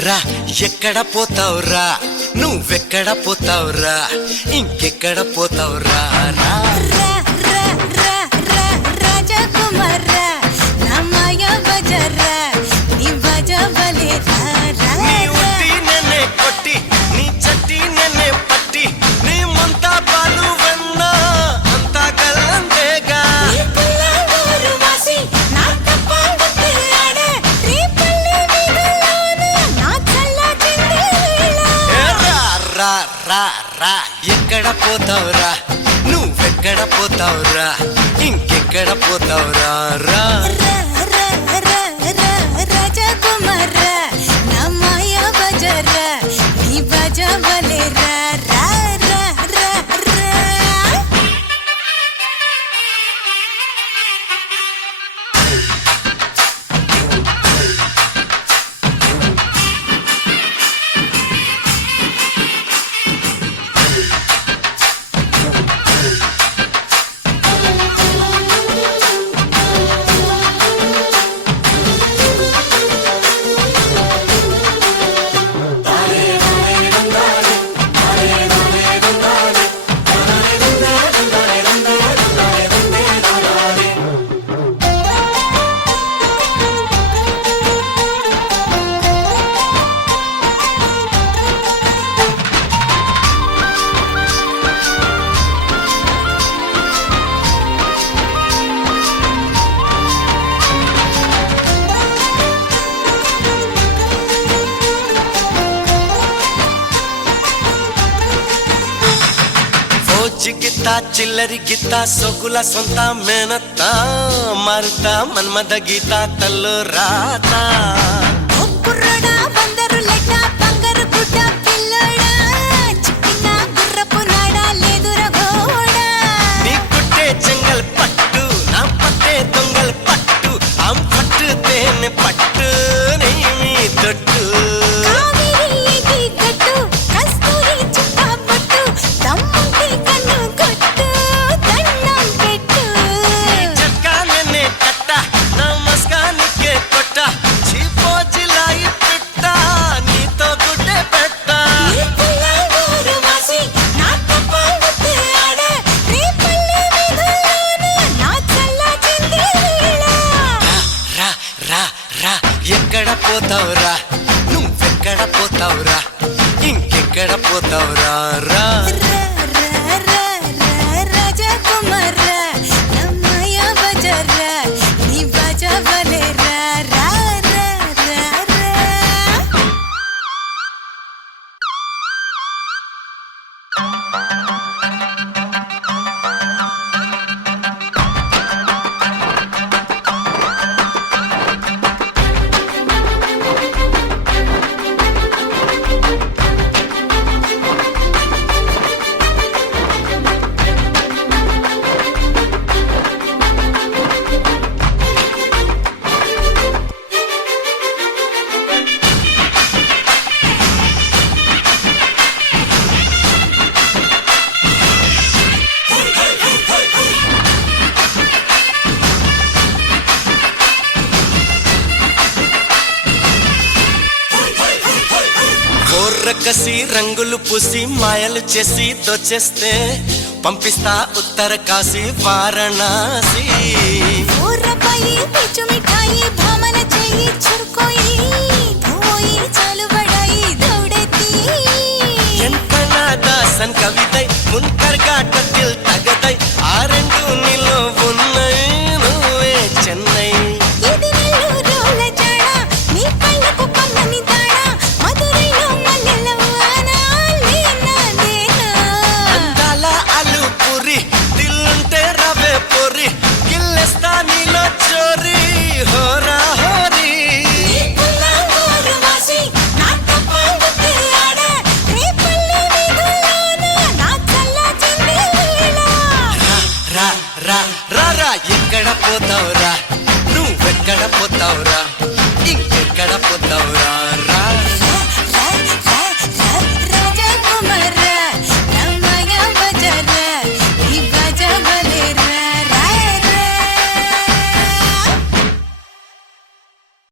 రా ఎక్కడ పోతావురా నువ్వెక్కడ పోతావురా ఇంకెక్కడ పోతావురా రా రాజకుమార్ నా మాయా బజారా నీ బజావలే రా నీ ఉట్టి నన్నే కొట్టి నీ చట్టి నన్నే పట్టి నీ ముంతా పాలు వెన్న అంతా కల్లంతేగా రా ఎక్కడ పోతావురా నువ్వెక్కడ పోతావురా ఇంకెక్కడ పోతావురా రా రాజకుమార్ నా మాయా బజారా నీ బజావలే రా ಗಿತ್ತ ಚಿಲ್ಲರಿ ಗಿತ್ತ ಸೊಗುಲ ಸ್ವಂತ ಮೇನತ್ತ ಮರ್ತ ಮನ್ಮದ ಗೀತ ತಲ್ಲು ರಾತ నీ కుట్టే చెంగల్ పట్టు నా పట్టే దొంగల్ పట్టు ఆం పట్టు తేనె పట్టు నీ మీ దొట్టు ఎక్కడ పోతావురా నువ్వెక్కడ పోతావురా ఇంకెక్కడ పోతావురా రా రాజకుమార్ నా మాయా బజారా నీ బజావలే రా కసి రంగులు పూసి మాయలు చేసి దోచేస్తే పంపిస్తా ఉత్తర కాశీ వారణాసి ఎంతనా దాసన్ కవితై మున్కర్ ఘాటத்தில் తగదై ఆ రెండు నీలో ఉన్నాయి నువ్వే చెన్నై దిల్లుంటే రవే పొరి గిల్లెస్తా నీలో పోతావురా నువ్వెక్కడ పోతావురా ఇంకెక్కడ పోతావురా